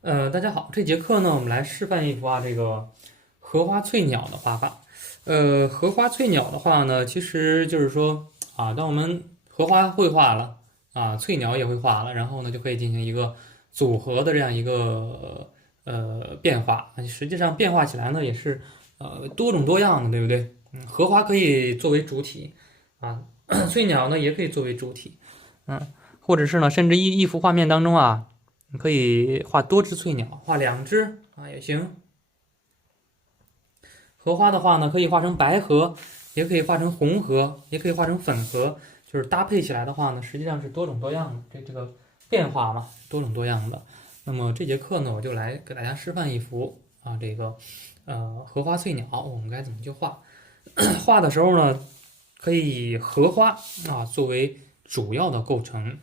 大家好，这节课呢，我们来示范一幅这个荷花翠鸟的画法。荷花翠鸟的话呢，其实就是说当我们荷花会画了翠鸟也会画了，然后呢，就可以进行一个组合的这样一个变化。实际上变化起来呢，也是多种多样的，对不对？荷花可以作为主体啊，翠鸟呢也可以作为主体，或者是呢，甚至一幅画面当中你可以画多只翠鸟，画2只也行。荷花的话呢，可以画成白荷，也可以画成红荷，也可以画成粉荷，就是搭配起来的话呢，实际上是多种多样的。这个变化嘛，多种多样的。那么这节课呢，我就来给大家示范一幅这个荷花翠鸟，我们该怎么去画？画的时候呢，可以以荷花作为主要的构成，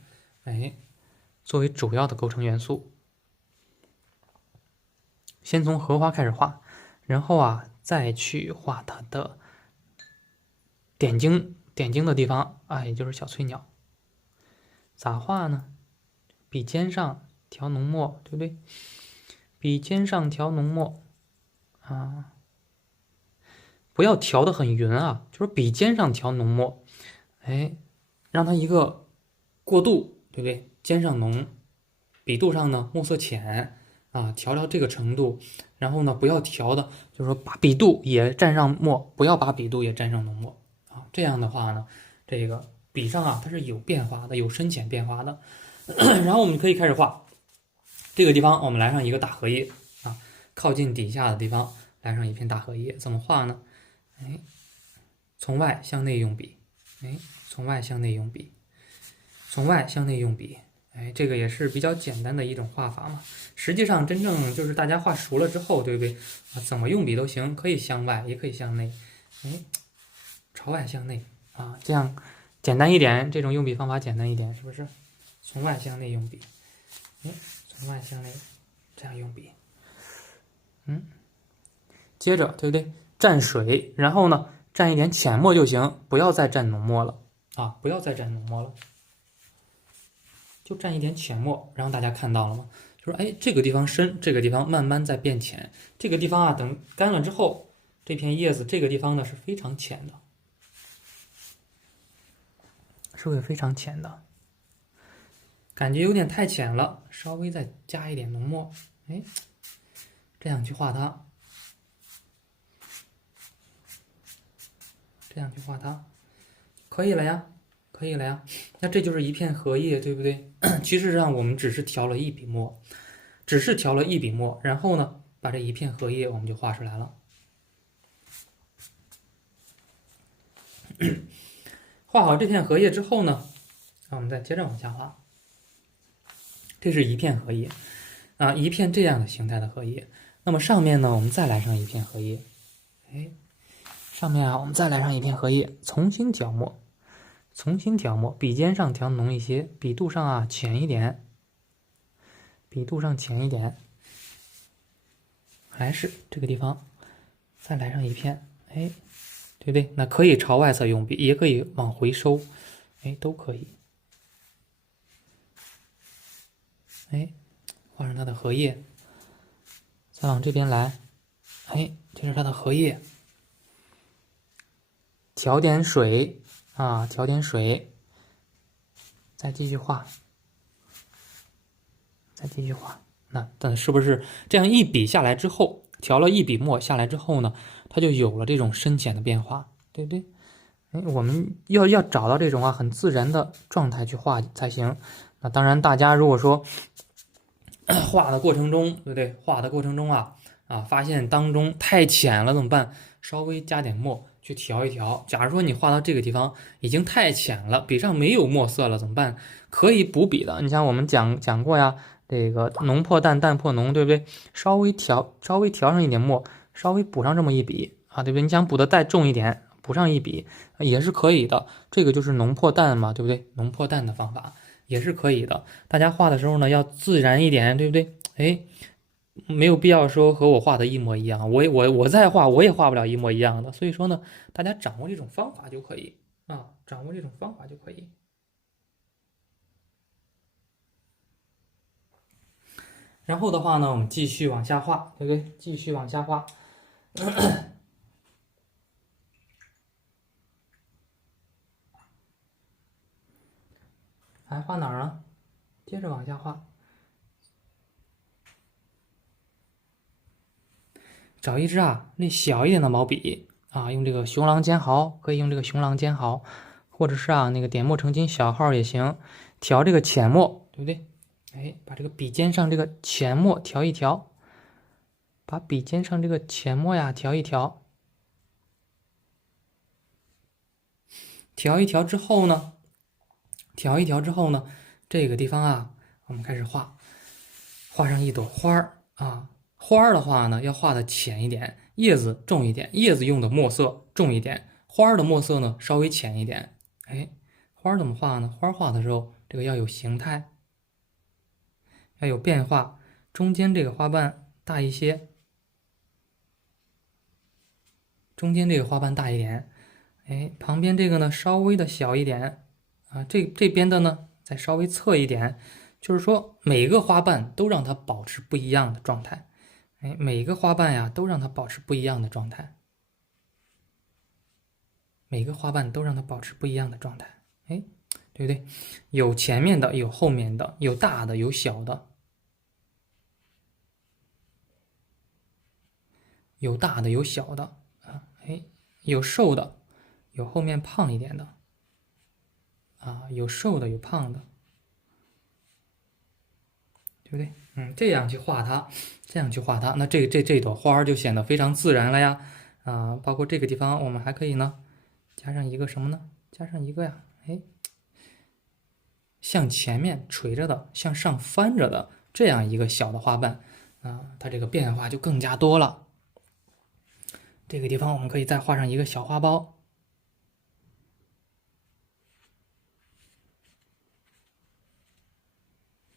作为主要的构成元素。先从荷花开始画，然后再去画它的点睛的地方也就是小翠鸟。咋画呢？笔尖上调浓墨，对不对？笔尖上调浓墨不要调得很匀就是笔尖上调浓墨，让它一个过渡，对不对？尖上浓，笔肚上呢墨色浅调到这个程度，然后呢不要调的，就是说把笔肚也沾上墨，不要把笔肚也沾上浓墨这样的话呢，这个笔上它是有变化的，有深浅变化的。然后我们可以开始画，这个地方我们来上一个大荷叶靠近底下的地方来上一片大荷叶，怎么画呢？从外向内用笔，从外向内用笔，从外向内用笔，这个也是比较简单的一种画法嘛。实际上，真正就是大家画熟了之后，对不对怎么用笔都行，可以向外，也可以向内，朝外向内这样简单一点，这种用笔方法简单一点，是不是？从外向内用笔，从外向内这样用笔，接着对不对？蘸水，然后呢，蘸一点浅墨就行，不要再蘸浓墨了不要再蘸浓墨了，就蘸一点浅墨。然后大家看到了吗？就是这个地方深，这个地方慢慢在变浅，这个地方等干了之后，这片叶子这个地方呢是非常浅的，是会非常浅的。感觉有点太浅了，稍微再加一点浓墨，这样去画它，这样去画它，可以了呀，可以了呀。那这就是一片荷叶，对不对？其实上我们只是调了一笔墨，只是调了一笔墨，然后呢，把这一片荷叶我们就画出来了。画好这片荷叶之后呢，我们再接着往下画。这是一片荷叶一片这样的形态的荷叶。那么上面呢，我们再来上一片荷叶，上面我们再来上一片荷叶，重新调墨，重新调墨，笔尖上调浓一些，笔肚上浅一点，笔肚上浅一点，还是这个地方，再来上一片，对不对？那可以朝外侧用笔，也可以往回收，都可以。画上它的荷叶，再往这边来，这是它的荷叶，调点水调点水，再继续画，再继续画。那是不是这样一笔下来之后，调了一笔墨下来之后呢，它就有了这种深浅的变化，对不对？我们要找到这种很自然的状态去画才行。那当然，大家如果说画的过程中，对不对？画的过程中发现当中太浅了怎么办？稍微加点墨去调一调。假如说你画到这个地方已经太浅了，笔上没有墨色了怎么办？可以补笔的。你像我们讲过呀，这个浓破淡，淡破浓，对不对？稍微调上一点墨，稍微补上这么一笔对不对？你想补的再重一点，补上一笔也是可以的。这个就是浓破淡嘛，对不对？浓破淡的方法也是可以的。大家画的时候呢，要自然一点，对不对？没有必要说和我画的一模一样，我再画我也画不了一模一样的，所以说呢，大家掌握这种方法就可以掌握这种方法就可以。然后的话呢，我们继续往下画，对不对？继续往下画。还画哪儿啊？接着往下画。找一支那小一点的毛笔用这个雄狼尖毫，可以用这个雄狼尖毫，或者是那个点墨成金小号也行。调这个浅墨，对不对？哎，把这个笔尖上这个浅墨调一调，把笔尖上这个浅墨呀调一调，调一调之后呢，这个地方我们开始画上一朵花儿花儿的话呢，要画的浅一点，叶子重一点，叶子用的墨色重一点，花儿的墨色呢稍微浅一点。哎，花儿怎么画呢？花儿画的时候，这个要有形态，要有变化。中间这个花瓣大一些，中间这个花瓣大一点，哎，旁边这个呢稍微的小一点这边的呢再稍微侧一点，就是说每个花瓣都让它保持不一样的状态。哎，每个花瓣呀都让它保持不一样的状态，每个花瓣都让它保持不一样的状态。哎，对不对？有前面的，有后面的，有大的，有小的，有大的，有小的哎，有瘦的，有后面胖一点的有瘦的，有胖的，对不对？这样去画它，那这朵花就显得非常自然了呀。包括这个地方，我们还可以呢，加上一个什么呢？加上一个呀，哎，向前面垂着的，向上翻着的这样一个小的花瓣它这个变化就更加多了。这个地方我们可以再画上一个小花苞，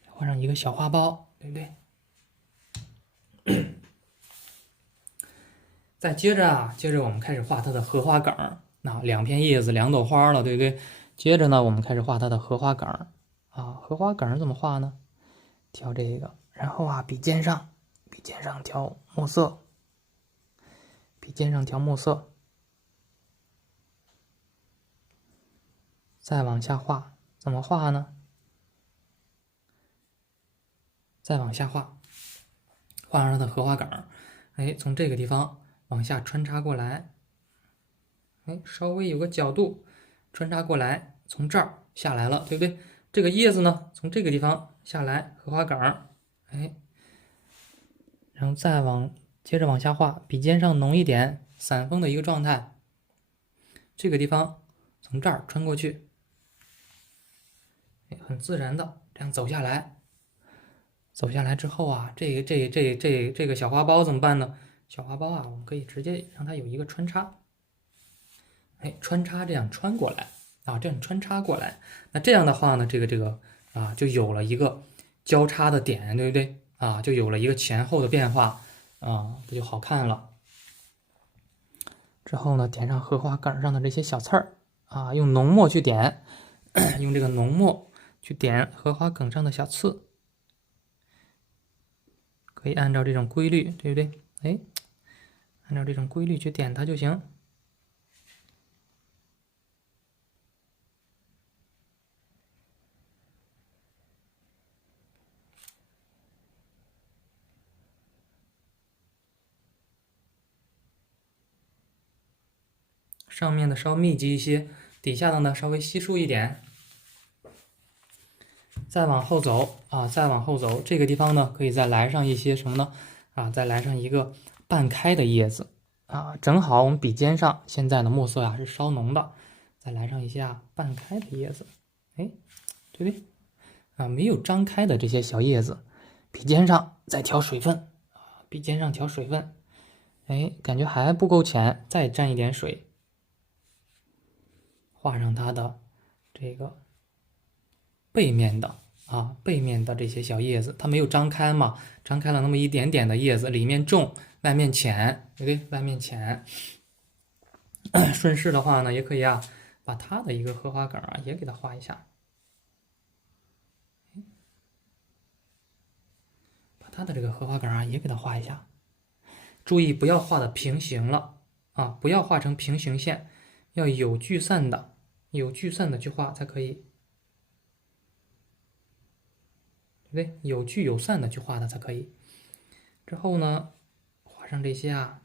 画上一个小花苞，对不对？再接着我们开始画它的荷花梗那两片叶子，两朵花了，对不对？接着呢，我们开始画它的荷花梗荷花梗怎么画呢？调这个，然后笔尖上调墨色，再往下画，怎么画呢？再往下画上它的荷花梗哎，从这个地方往下穿插过来，哎，稍微有个角度，穿插过来，从这儿下来了，对不对？这个叶子呢，从这个地方下来，荷花梗哎，然后接着往下画，笔尖上浓一点，散锋的一个状态。这个地方从这儿穿过去，很自然的这样走下来。走下来之后这个小花苞怎么办呢？小花苞我们可以直接让它有一个穿插，哎，穿插这样穿过来这样穿插过来，那这样的话呢，这个就有了一个交叉的点，对不对就有了一个前后的变化不就好看了？之后呢，点上荷花梗上的这些小刺儿用浓墨去点，用这个浓墨去点荷花梗上的小刺。可以按照这种规律，对不对？哎，按照这种规律去点它就行。上面的稍密集一些，底下的呢稍微稀疏一点。再往后走这个地方呢可以再来上一些什么呢？再来上一个半开的叶子正好我们笔尖上现在的墨色是稍浓的，再来上一些半开的叶子，哎，对不对？没有张开的这些小叶子，笔尖上再调水分哎，感觉还不够浅，再沾一点水，画上它的这个背面的这些小叶子，它没有张开嘛，张开了那么一点点的叶子，里面重，外面浅，对不对？外面浅。顺势的话呢，也可以把它的一个荷花梗也给它画一下，把他的这个荷花梗啊也给它画一下，注意不要画的平行了啊，不要画成平行线，要有聚散的，有聚散的去画才可以，对不对？有聚有散的去画它才可以。之后呢，画上这些啊，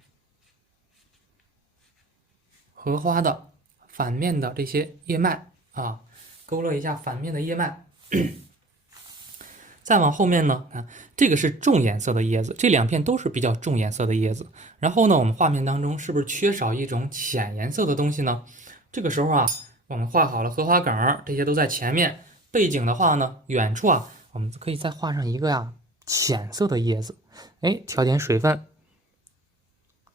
荷花的反面的这些叶脉啊，勾勒一下反面的叶脉。再往后面呢，看这个是重颜色的叶子，这两片都是比较重颜色的叶子。然后呢，我们画面当中是不是缺少一种浅颜色的东西呢？这个时候啊，我们画好了荷花梗，这些都在前面。背景的话呢，远处啊，我们可以再画上一个呀浅色的叶子。哎，调点水分，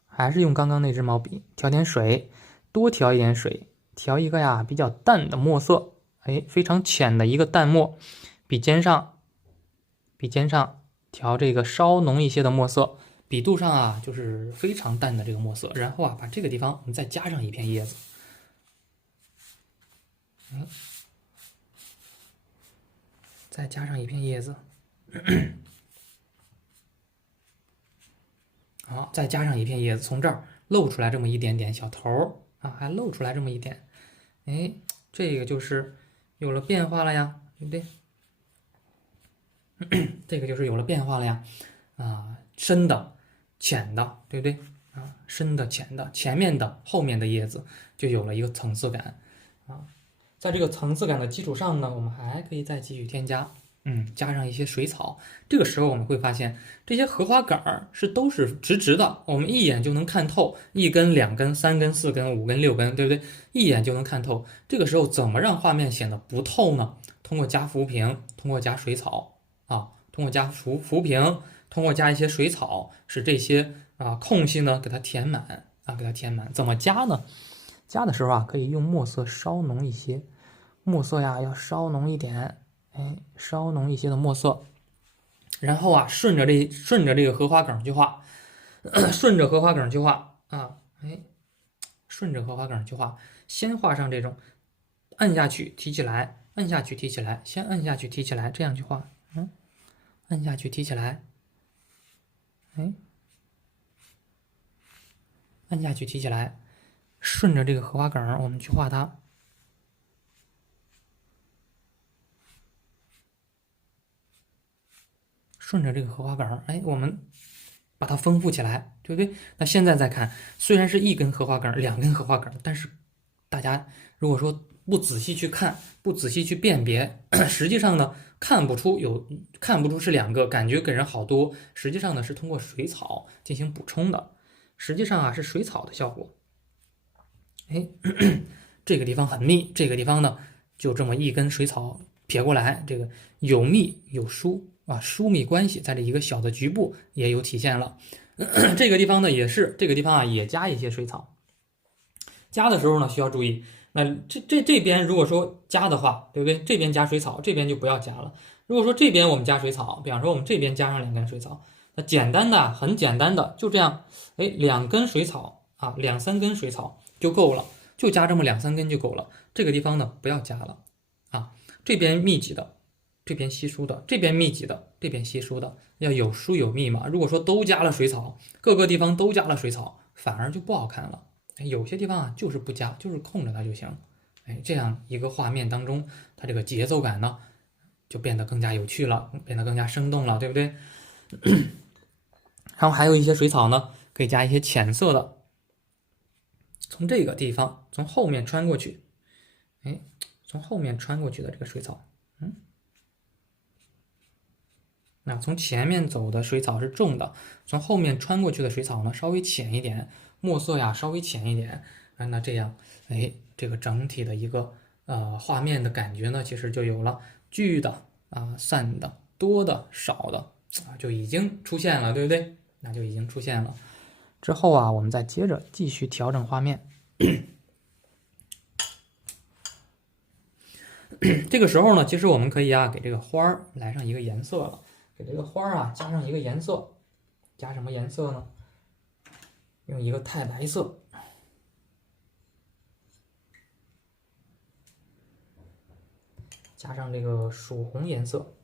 还是用刚刚那支毛笔调点水，多调一点水，调一个呀比较淡的墨色。哎，非常浅的一个淡墨，笔尖上调这个稍浓一些的墨色，笔肚上啊就是非常淡的这个墨色，然后啊把这个地方我们再加上一片叶子，再加上一片叶子，好，再加上一片叶子，从这儿露出来这么一点点小头啊，还露出来这么一点，哎，这个就是有了变化了呀，对不对？这个就是有了变化了呀，啊，深的、浅的，对不对？啊，深的、浅的，前面的、后面的叶子就有了一个层次感啊。在这个层次感的基础上呢，我们还可以再继续添加，加上一些水草。这个时候我们会发现，这些荷花杆儿都是直直的，我们一眼就能看透，一根、两根、三根、四根、五根、六根，对不对？一眼就能看透。这个时候怎么让画面显得不透呢？通过加浮萍，通过加水草啊，通过加浮萍，通过加一些水草，使这些空隙呢给它填满啊，给它填满。怎么加呢？加的时候啊，可以用墨色稍浓一些，墨色呀要稍浓一点，哎，稍浓一些的墨色，然后啊，顺着这个荷花梗去画，顺着荷花梗去画啊，哎，顺着荷花梗去画，先画上这种，按下去提起来，按下去提起来，先按下去提起来，这样去画，按下去提起来，哎，按下去提起来，顺着这个荷花梗我们去画它。顺着这个荷花梗，哎，我们把它丰富起来，对不对？那现在再看，虽然是一根荷花梗、两根荷花梗，但是大家如果说不仔细去看、不仔细去辨别，实际上呢看不出是两个，感觉给人好多。实际上呢是通过水草进行补充的，实际上啊是水草的效果。哎，这个地方很密，这个地方呢就这么一根水草撇过来，这个有密有疏。疏密关系在这一个小的局部也有体现了。这个地方呢也是，这个地方啊也加一些水草。加的时候呢需要注意，那这边如果说加的话，对不对？这边加水草，这边就不要加了。如果说这边我们加水草，比方说我们这边加上两根水草，那简单的很简单的就这样，哎，两根水草啊，两三根水草就够了，就加这么两三根就够了。这个地方呢不要加了啊，这边密集的。这边稀疏的，这边密集的，这边稀疏的，要有疏有密嘛。如果说都加了水草，各个地方都加了水草，反而就不好看了。有些地方啊，就是不加，就是空着它就行。哎，这样一个画面当中，它这个节奏感呢，就变得更加有趣了，变得更加生动了，对不对？然后还有一些水草呢，可以加一些浅色的，从这个地方从后面穿过去，哎，从后面穿过去的这个水草，那从前面走的水草是重的，从后面穿过去的水草呢稍微浅一点，墨色呀稍微浅一点，那这样，哎，这个整体的一个画面的感觉呢，其实就有了聚的散的多的少的就已经出现了，对不对？那就已经出现了。之后啊，我们再接着继续调整画面。这个时候呢，其实我们可以给这个花儿来上一个颜色了。给这个花儿加上一个颜色，加什么颜色呢？用一个太白色，加上这个曙红颜色，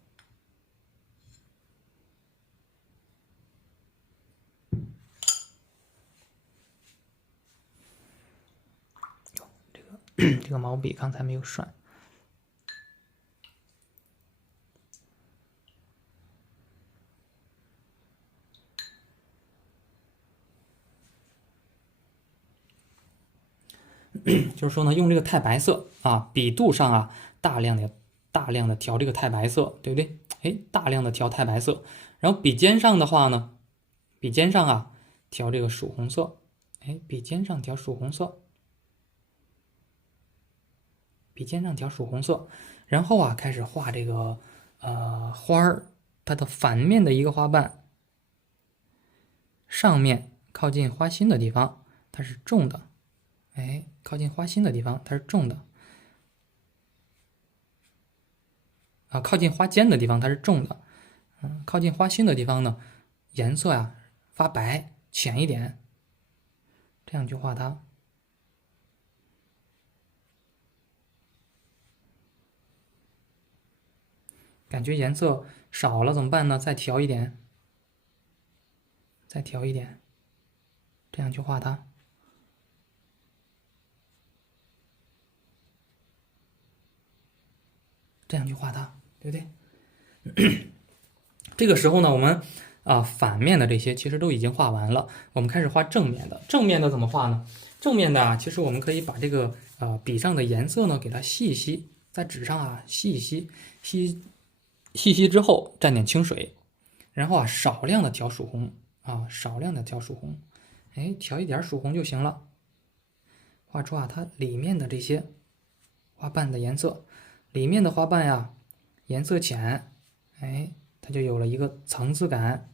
这个毛笔刚才没有涮。就是说呢，用这个太白色啊，笔肚上啊，大量的调这个太白色，对不对？哎，大量的调太白色。然后笔尖上的话呢，笔尖上啊调这个曙红色，哎，笔尖上调曙红色，笔尖上调曙红色。然后啊，开始画这个花儿，它的反面的一个花瓣，上面靠近花心的地方它是重的，哎，靠近花心的地方它是重的。啊，靠近花尖的地方它是重的，靠近花心的地方呢，颜色呀发白浅一点，这样去画它。感觉颜色少了怎么办呢？再调一点，再调一点，这样去画它，这样去画它，对不对？这个时候呢，我们反面的这些其实都已经画完了，我们开始画正面的。正面的怎么画呢？正面的啊，其实我们可以把这个笔上的颜色呢给它吸一吸，在纸上啊吸一吸，吸之后蘸点清水，然后啊少量的调曙红啊，少量的调曙红，哎，调一点曙红就行了。画出啊它里面的这些花瓣的颜色，里面的花瓣呀颜色浅，哎。它就有了一个层次感，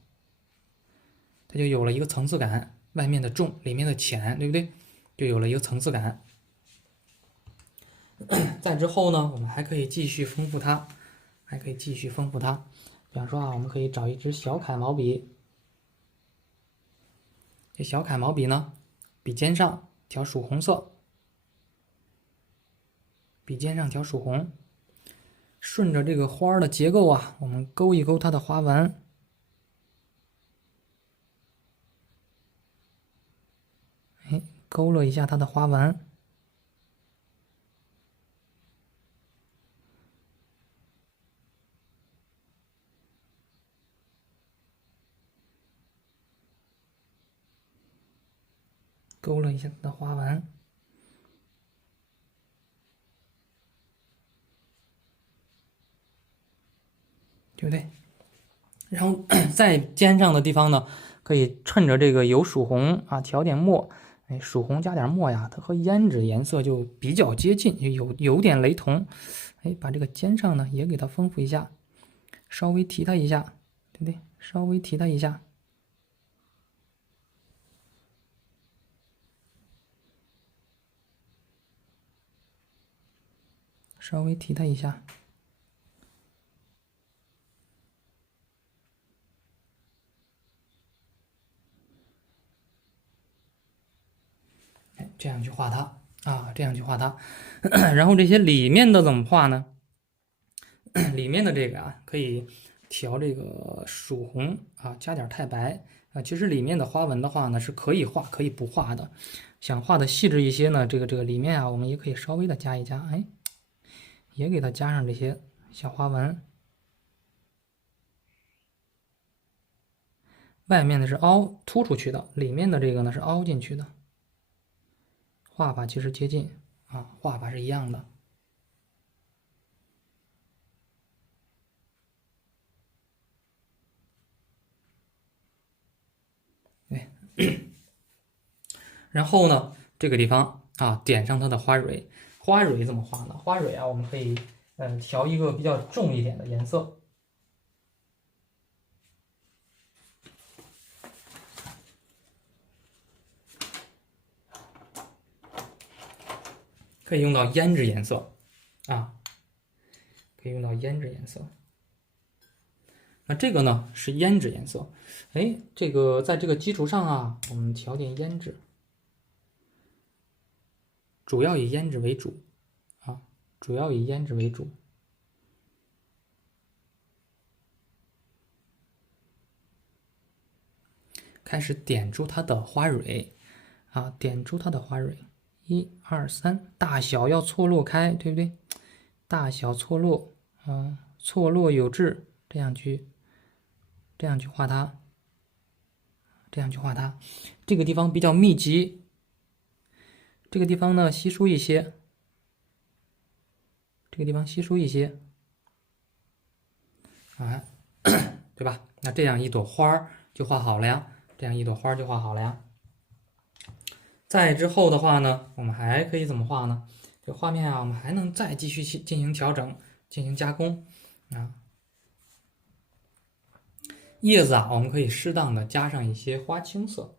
它就有了一个层次感，外面的重，里面的浅，对不对？就有了一个层次感。再之后呢，我们还可以继续丰富它，还可以继续丰富它。比方说啊，我们可以找一支小楷毛笔，这小楷毛笔呢，笔尖上调曙红色，笔尖上调曙红，顺着这个花的结构啊，我们勾一勾它的花纹。哎，勾勒一下它的花纹。勾勒一下它的花纹，对不对？然后在尖上的地方呢，可以趁着这个有曙红啊，调点墨，哎，曙红加点墨呀，它和胭脂颜色就比较接近，有点雷同。哎，把这个尖上呢也给它丰富一下，稍微提它一下，对不对？稍微提它一下，稍微提它一下。这样去画它啊，这样去画它。然后这些里面的怎么画呢？里面的这个啊，可以调这个曙红啊，加点太白啊。其实里面的花纹的话呢，是可以画，可以不画的。想画的细致一些呢，这个里面啊，我们也可以稍微的加一加，哎，也给它加上这些小花纹。外面的是凹凸出去的，里面的这个呢是凹进去的。画法其实接近啊，画法是一样的。对，然后呢，这个地方啊，点上它的花蕊。花蕊怎么画呢？花蕊啊，我们可以调一个比较重一点的颜色。可以用到胭脂颜色啊，可以用到胭脂颜色。那这个呢是胭脂颜色，哎，这个在这个基础上啊，我们调点胭脂，主要以胭脂为主啊，主要以胭脂为主。开始点出它的花蕊啊，点出它的花蕊， 1、2、3，大小要错落开，对不对？大小错落，错落有致，这样去画它，这个地方比较密集，这个地方呢稀疏一些，啊，对吧？那这样一朵花就画好了呀，再之后的话呢，我们还可以怎么画呢？这个画面啊，我们还能再继续进行调整，进行加工啊。叶子啊，我们可以适当的加上一些花青色。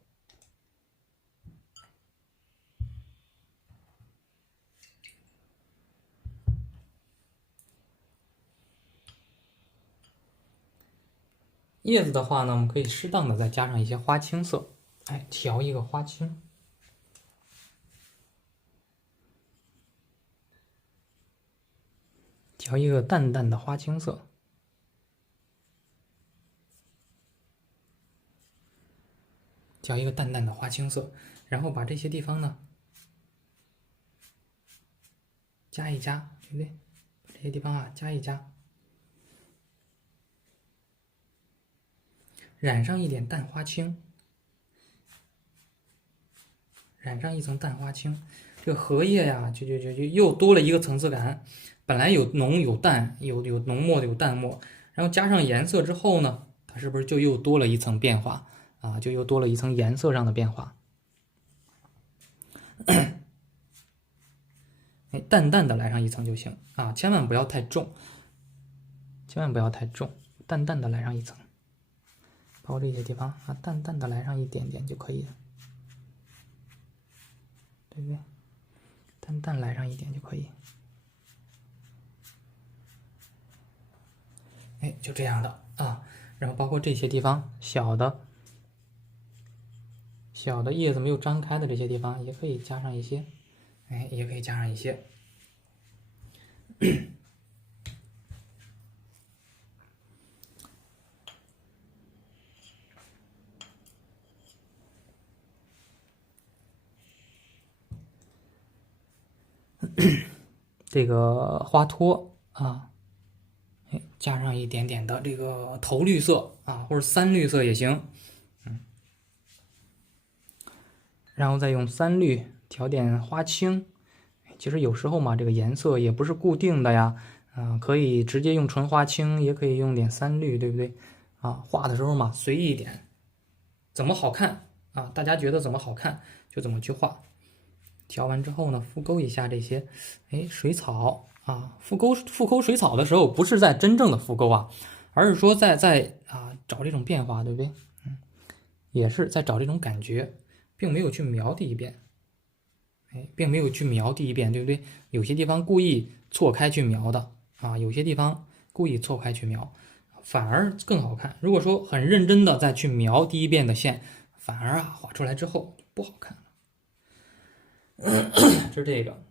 叶子的话呢，我们可以适当的再加上一些花青色，哎，调一个花青。调一个淡淡的花青色，然后把这些地方呢加一加，对不对？这些地方啊加一加，染上一点淡花青，这个荷叶呀，就又多了一个层次感。本来有浓有淡，有浓墨的有淡墨，然后加上颜色之后呢，它是不是就又多了一层变化啊？就又多了一层颜色上的变化。哎，淡淡的来上一层就行啊，千万不要太重，淡淡的来上一层，包括这些地方啊，淡淡的来上一点点就可以了，对不对？淡淡来上一点就可以。哎，就这样的啊，然后包括这些地方小的叶子没有张开的这些地方，也可以加上一些，哎，这个花托啊，哎，加上一点点的这个头绿色啊，或者三绿色也行，然后再用三绿调点花青。其实有时候嘛，这个颜色也不是固定的呀，可以直接用纯花青，也可以用点三绿，对不对？啊，画的时候嘛，随意一点，怎么好看啊？大家觉得怎么好看就怎么去画。调完之后呢，复勾一下这些，哎，水草啊，复勾水草的时候，不是在真正的复勾啊，而是说在找这种变化，对不对？也是在找这种感觉，并没有去描第一遍。哎，并没有去描第一遍，对不对？有些地方故意错开去描的啊，有些地方故意错开去描，反而更好看。如果说很认真的再去描第一遍的线，反而画出来之后不好看了。是这个，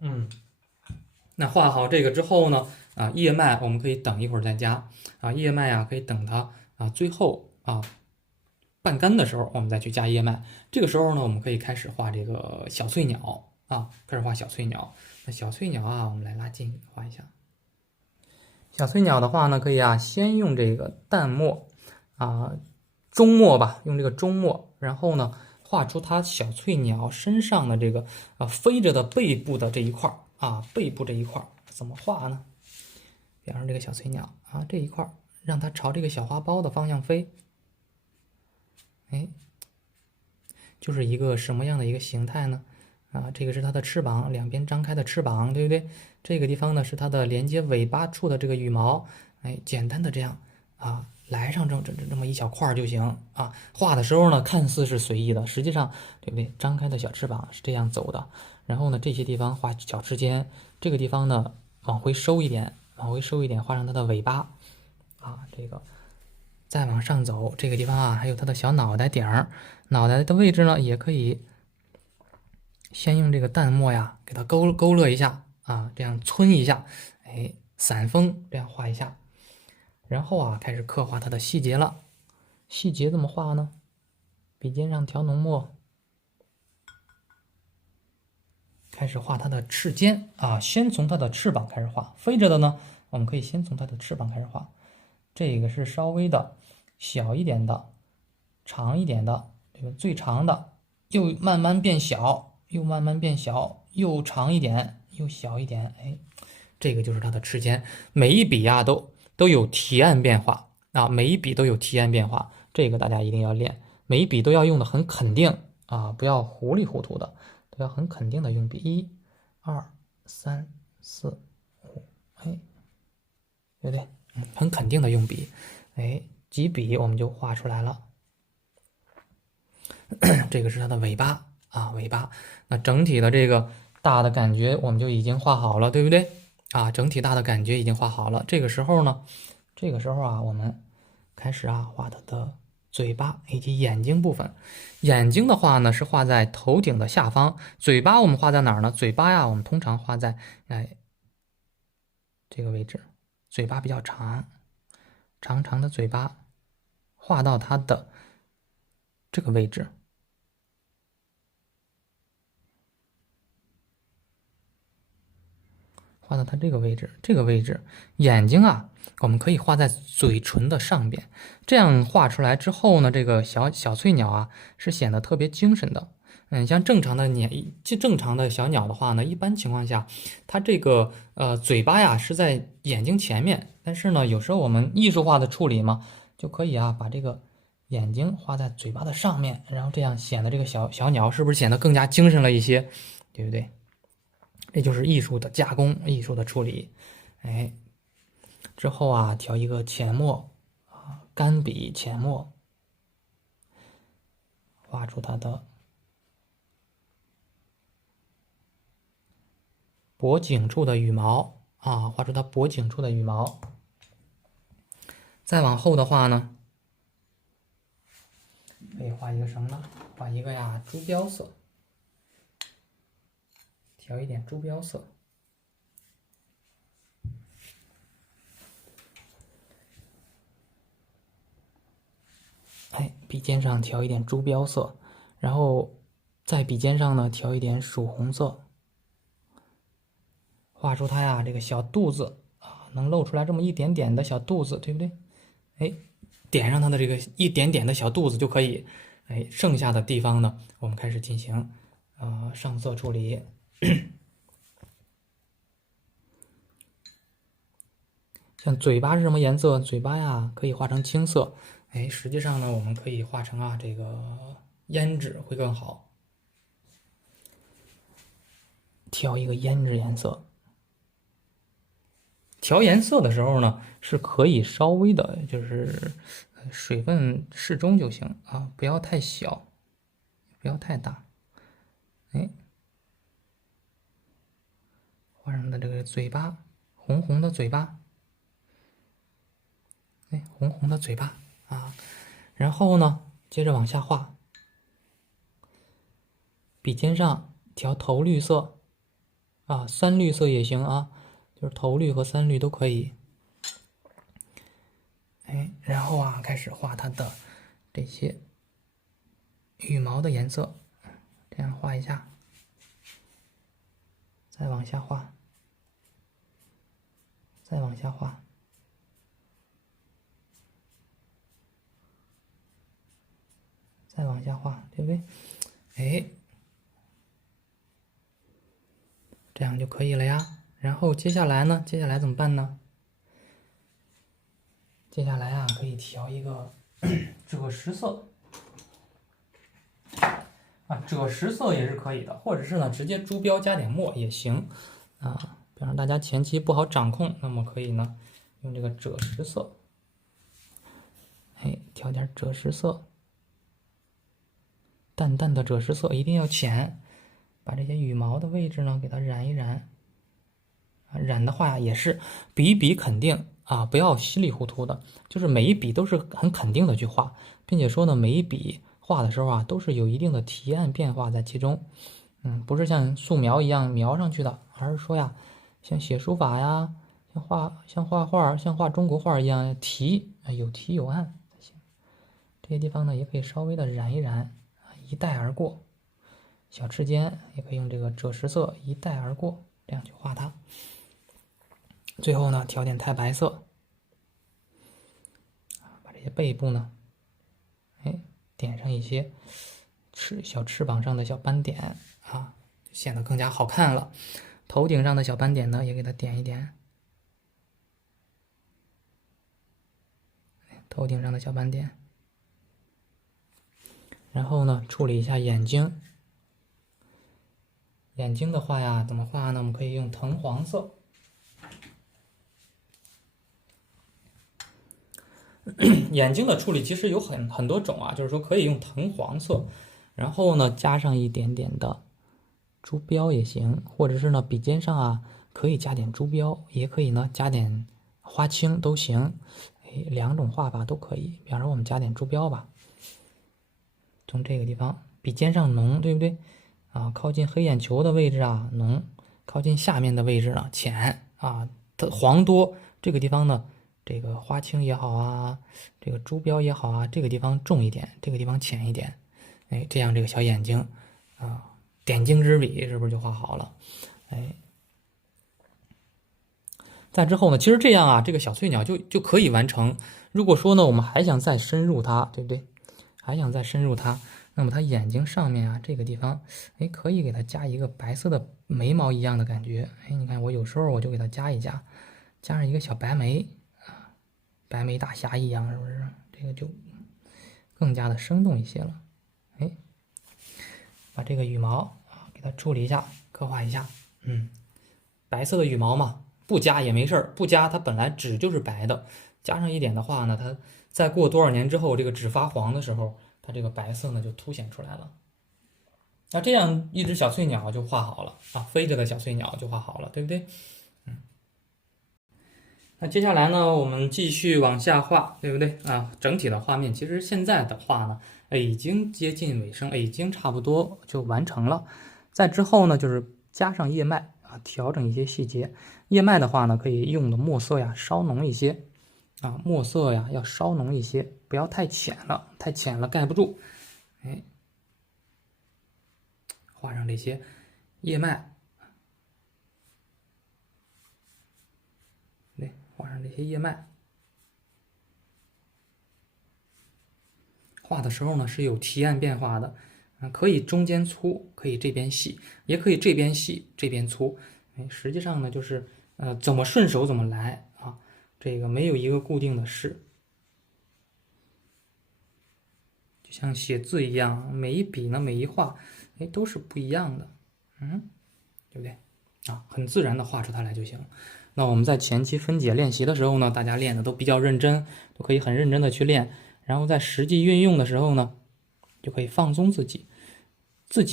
那画好这个之后呢，叶脉我们可以等一会儿再加叶脉可以等它最后半干的时候，我们再去加叶脉。这个时候呢，我们可以开始画这个小翠鸟。开始画小翠鸟。那小翠鸟我们来拉近画一下。小翠鸟的话呢，可以先用这个淡墨中墨吧，用这个中墨，然后呢，画出它小翠鸟身上的这个飞着的背部的这一块背部这一块怎么画呢？比方说这个小翠鸟这一块，让它朝这个小花苞的方向飞，哎，就是一个什么样的一个形态呢？这个是它的翅膀，两边张开的翅膀，对不对？这个地方呢是它的连接尾巴处的这个羽毛，哎，简单的这样来上这么一小块就行画的时候呢，看似是随意的，实际上对不对？张开的小翅膀是这样走的，然后呢，这些地方画脚趾尖，这个地方呢往回收一点，画上它的尾巴这个再往上走，这个地方还有它的小脑袋顶儿，脑袋的位置呢也可以。先用这个淡墨给它勾勒一下这样皴一下，哎，散锋这样画一下，然后开始刻画它的细节了。细节怎么画呢？笔尖上调浓墨，开始画它的翅尖啊，先从它的翅膀开始画。飞着的呢，我们可以先从它的翅膀开始画。这个是稍微的小一点的，长一点的，这个最长的又慢慢变小，又慢慢变小，又长一点，又小一点。哎，这个就是它的翅尖。每一笔呀都有提按变化啊，每一笔都有提按变化，这个大家一定要练。每一笔都要用的很肯定啊，不要糊里糊涂的，都要很肯定的用笔。1、2、3、4、5，哎，对不对？很肯定的用笔，哎，几笔我们就画出来了。这个是它的尾巴啊，尾巴。那整体的这个大的感觉我们就已经画好了，对不对？啊，整体大的感觉已经画好了。这个时候呢，我们开始画它的嘴巴以及眼睛部分。眼睛的话呢是画在头顶的下方，嘴巴我们画在哪儿呢？嘴巴呀，我们通常画在这个位置。嘴巴比较长，长长的嘴巴，画到它的这个位置。画到它这个位置，眼睛啊，我们可以画在嘴唇的上边，这样画出来之后呢，这个小翠鸟啊是显得特别精神的。像正常的小鸟的话呢，一般情况下，它这个嘴巴呀是在眼睛前面，但是呢，有时候我们艺术化的处理嘛，就可以把这个眼睛画在嘴巴的上面，然后这样显得这个小鸟是不是显得更加精神了一些，对不对？这就是艺术的加工，艺术的处理。哎，之后调一个浅墨干笔浅墨，画出它的脖颈处的羽毛画出它脖颈处的羽毛。再往后的话呢，可以画一个什么呢？画一个朱标色，调一点朱标色。哎，笔尖上调一点朱标色，然后在笔尖上呢调一点曙红色，画出它这个小肚子能露出来这么一点点的小肚子，对不对？哎，点上它的这个一点点的小肚子就可以。哎，剩下的地方呢，我们开始进行上色处理。像嘴巴是什么颜色？嘴巴可以画成青色。哎，实际上呢，我们可以画成这个胭脂会更好。调一个胭脂颜色。调颜色的时候呢，是可以稍微的，就是水分适中就行不要太小，不要太大。哎，画上的这个嘴巴，红红的嘴巴。哎，红红的嘴巴然后呢，接着往下画，笔尖上调头绿色三绿色也行就是头绿和三绿都可以。哎，然后开始画它的这些羽毛的颜色，这样画一下，再往下画，再往下画。再往下画，对不对？哎，这样就可以了呀。然后接下来呢？接下来怎么办呢？接下来可以调一个赭石色赭石色也是可以的，或者是呢直接朱标加点墨也行比方大家前期不好掌控，那么可以呢用这个赭石色，哎，调点赭石色。淡淡的赭石色一定要浅，把这些羽毛的位置呢给它染一染染的话也是笔笔肯定不要稀里糊涂的，就是每一笔都是很肯定的去画，并且说呢每一笔画的时候都是有一定的提按变化在其中。不是像素描一样描上去的，而是说像写书法呀，像画画，像画中国画一样有提有按才行。这些地方呢也可以稍微的染一染，一带而过。小翅尖，也可以用这个赭石色一带而过，这样去画它。最后呢，调点太白色，把这些背部呢，点上一些小翅膀上的小斑点啊，显得更加好看了。头顶上的小斑点呢，也给它点一点。头顶上的小斑点，然后呢，处理一下眼睛。眼睛的话呀，怎么画呢？我们可以用藤黄色。眼睛的处理其实有很多种啊，就是说可以用藤黄色，然后呢加上一点点的珠标也行，或者是呢笔尖上啊可以加点珠标，也可以呢加点花青都行，两种画法都可以。比方说我们加点珠标吧，从这个地方笔尖上浓，对不对？啊，靠近黑眼球的位置啊浓，靠近下面的位置呢浅啊，它黄多。这个地方呢，这个花青也好啊，这个珠标也好啊，这个地方重一点，这个地方浅一点，这样这个小眼睛啊，点睛之笔是不是就画好了？再之后呢，其实这样啊，这个小翠鸟就可以完成。如果说呢，我们还想再深入它，对不对？还想再深入它，那么它眼睛上面啊这个地方，可以给它加一个白色的眉毛一样的感觉。你看我有时候我就给它加一加，加上一个小白眉啊，白眉大侠一样，是不是？这个就更加的生动一些了。把这个羽毛啊给它处理一下，刻画一下。白色的羽毛嘛，不加也没事儿，不加它本来纸就是白的，加上一点的话呢，它再过多少年之后，这个纸发黄的时候，它这个白色呢就凸显出来了。那这样一只小翠鸟就画好了啊，飞着的小翠鸟就画好了，对不对？那接下来呢，我们继续往下画，对不对啊？整体的画面其实现在的话呢，已经接近尾声，已经差不多就完成了。再之后呢，就是加上叶脉啊，调整一些细节。叶脉的话呢，可以用的墨色呀稍浓一些啊，墨色呀要稍浓一些，不要太浅了，太浅了盖不住。画上这些叶脉。画上这些叶脉，画的时候呢是有提按变化的，可以中间粗，可以这边细，也可以这边细这边粗。实际上呢就是怎么顺手怎么来啊，这个没有一个固定的式，就像写字一样，每一笔呢每一画，都是不一样的，对不对？啊，很自然的画出它来就行。那我们在前期分解练习的时候呢，大家练的都比较认真，都可以很认真的去练。然后在实际运用的时候呢，就可以放松自己，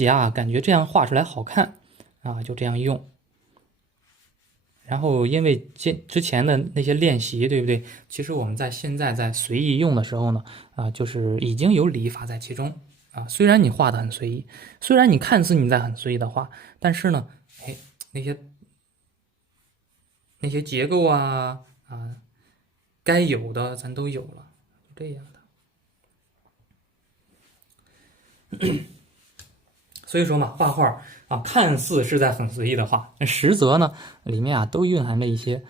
啊感觉这样画出来好看啊，就这样用。然后因为之前的那些练习，对不对？其实我们现在在随意用的时候呢，就是已经有礼法在其中啊。虽然你画的很随意，虽然你看似你在很随意的画，但是呢，那些结构啊该有的咱都有了，就这样的。所以说嘛，画画啊，看似是在很随意的画，实则呢，里面啊都蕴含着一些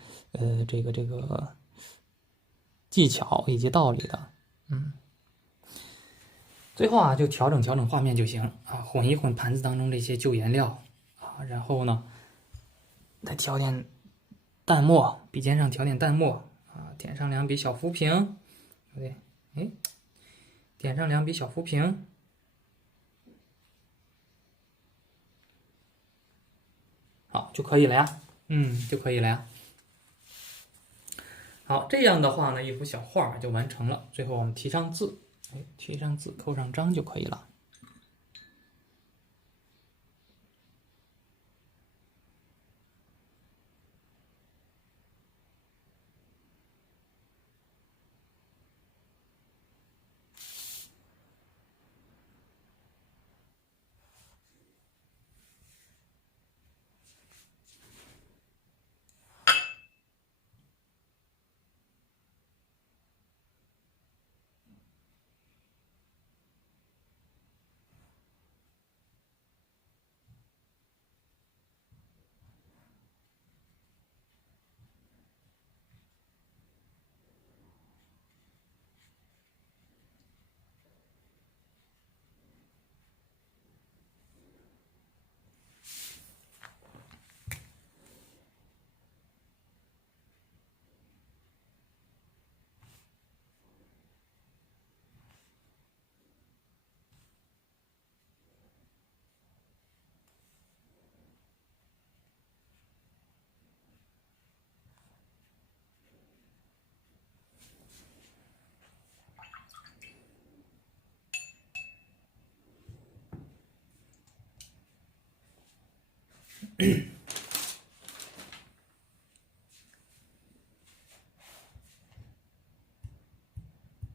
这个技巧以及道理的。最后啊，就调整画面就行啊，混一混盘子当中这些旧颜料啊，然后呢，再调点淡墨，笔尖上调点淡墨啊，点上2笔小浮萍，对不对？点上2笔小浮萍。好，就可以了呀，就可以了呀。好，这样的话呢，一幅小画就完成了。最后我们提上字，提上字，扣上章就可以了。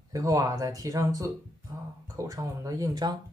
最后啊，再提上字啊，扣上我们的印章。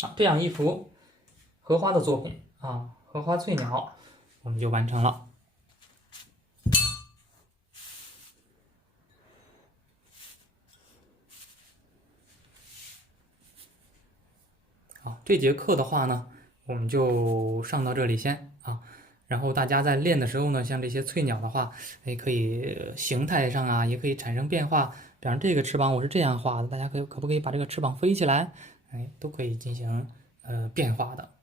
啊，这样一幅荷花的作品啊，荷花翠鸟，我们就完成了。好，这节课的话呢，我们就上到这里先啊。然后大家在练的时候呢，像这些翠鸟的话，可以形态上啊，也可以产生变化。比方这个翅膀我是这样画的，大家可不可以把这个翅膀飞起来？都可以进行变化的。